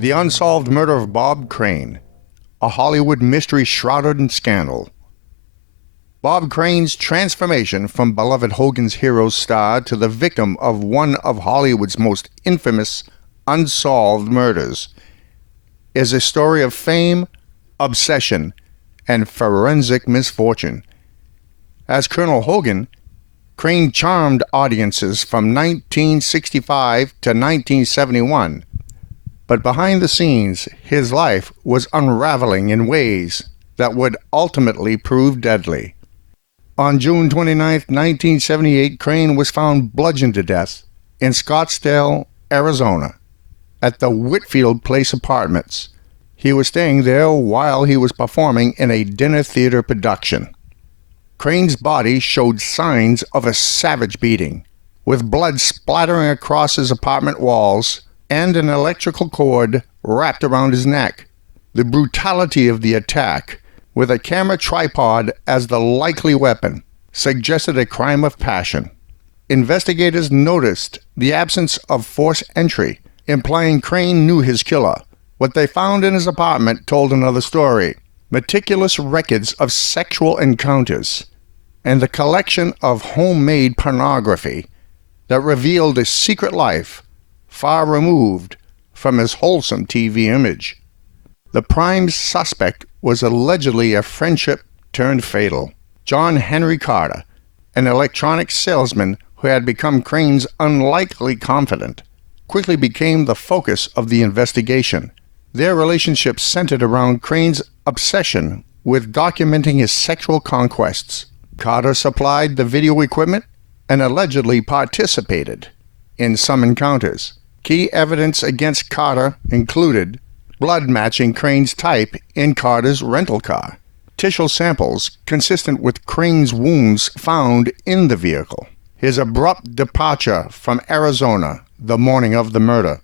The unsolved murder of Bob Crane, a Hollywood mystery shrouded in scandal. Bob Crane's transformation from beloved Hogan's Heroes star to the victim of one of Hollywood's most infamous unsolved murders is a story of fame, obsession, and forensic misfortune. As Colonel Hogan, Crane charmed audiences from 1965 to 1971, but behind the scenes, his life was unraveling in ways that would ultimately prove deadly. On June 29, 1978, Crane was found bludgeoned to death in Scottsdale, Arizona, at the Whitfield Place Apartments. He was staying there while he was performing in a dinner theater production. Crane's body showed signs of a savage beating, with blood splattering across his apartment walls and an electrical cord wrapped around his neck. The brutality of the attack, with a camera tripod as the likely weapon, suggested a crime of passion. Investigators noticed the absence of forced entry, implying Crane knew his killer. What they found in his apartment told another story: meticulous records of sexual encounters, and the collection of homemade pornography that revealed a secret life far removed from his wholesome TV image. The prime suspect was allegedly a friendship turned fatal. John Henry Carter, an electronics salesman who had become Crane's unlikely confidant, quickly became the focus of the investigation. Their relationship centered around Crane's obsession with documenting his sexual conquests. Carter supplied the video equipment and allegedly participated in some encounters. Key evidence against Carter included blood matching Crane's type in Carter's rental car, tissue samples consistent with Crane's wounds found in the vehicle, his abrupt departure from Arizona the morning of the murder.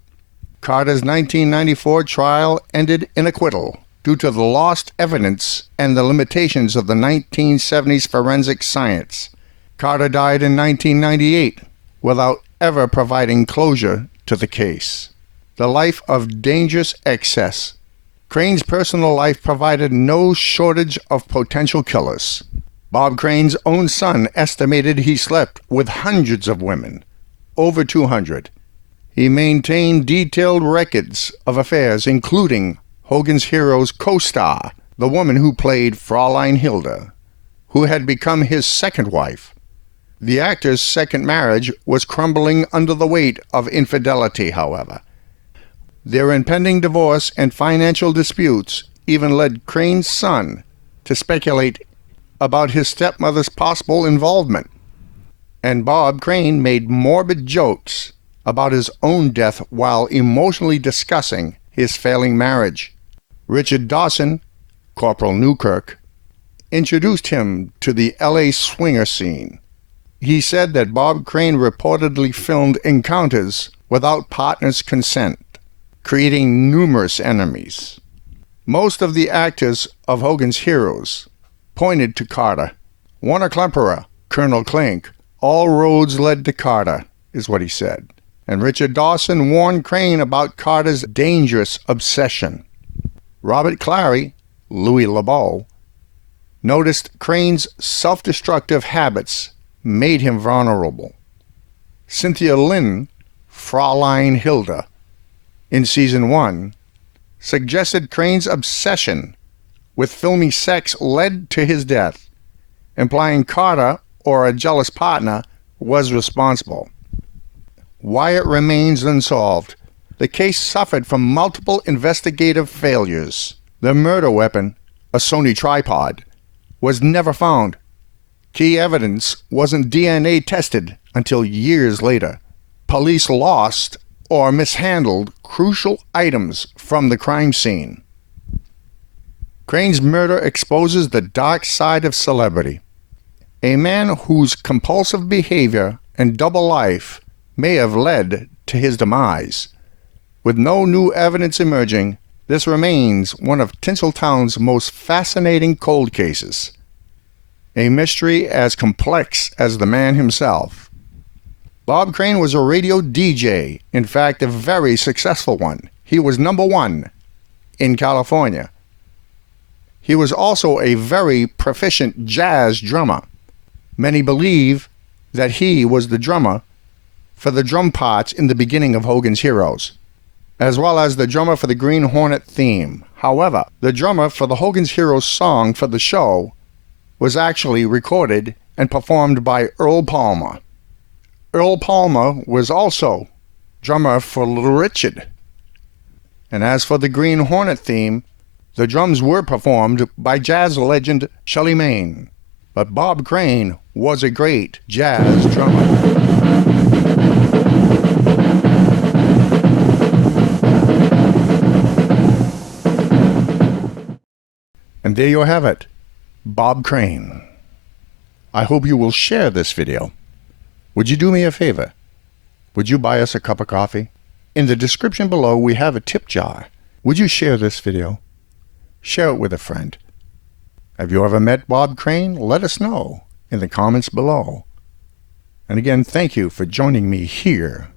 Carter's 1994 trial ended in acquittal due to the lost evidence and the limitations of the 1970s forensic science. Carter died in 1998 without ever providing closure to the case. The life of dangerous excess. Crane's personal life provided no shortage of potential killers. Bob Crane's own son estimated he slept with hundreds of women, over 200. He maintained detailed records of affairs, including Hogan's Heroes co-star, the woman who played Fraulein Hilda, who had become his second wife. The actor's second marriage was crumbling under the weight of infidelity, however. Their impending divorce and financial disputes even led Crane's son to speculate about his stepmother's possible involvement. And Bob Crane made morbid jokes about his own death while emotionally discussing his failing marriage. Richard Dawson, Corporal Newkirk, introduced him to the LA swinger scene. He said that Bob Crane reportedly filmed encounters without partners' consent, creating numerous enemies. Most of the actors of Hogan's Heroes pointed to Carter. Warner Klemperer, Colonel Klink, all roads led to Carter, is what he said. And Richard Dawson warned Crane about Carter's dangerous obsession. Robert Clary, Louis LeBeau, noticed Crane's self-destructive habits made him vulnerable. Cynthia Lynn, Fraulein Hilda, in Season 1, suggested Crane's obsession with filming sex led to his death, implying Carter or a jealous partner was responsible. Why it remains unsolved. The case suffered from multiple investigative failures. The murder weapon, a Sony tripod, was never found. Key evidence wasn't DNA tested until years later. Police lost or mishandled crucial items from the crime scene. Crane's murder exposes the dark side of celebrity. A man whose compulsive behavior and double life may have led to his demise. With no new evidence emerging, this remains one of Tinseltown's most fascinating cold cases. A mystery as complex as the man himself. Bob Crane was a radio DJ, in fact a very successful one. he was #1 in California. He was also a very proficient jazz drummer. Many believe that he was the drummer for the drum parts in the beginning of Hogan's Heroes, as well as the drummer for the Green Hornet theme. However, the drummer for the Hogan's Heroes song for the show was actually recorded and performed by Earl Palmer. Earl Palmer was also drummer for Little Richard. And as for the Green Hornet theme, the drums were performed by jazz legend Shelley Maine. But Bob Crane was a great jazz drummer. And there you have it, Bob Crane. I hope you will share this video. Would you do me a favor? Would you buy us a cup of coffee? In the description below, we have a tip jar. Would you share this video? Share it with a friend. Have you ever met Bob Crane? Let us know in the comments below. And again, thank you for joining me here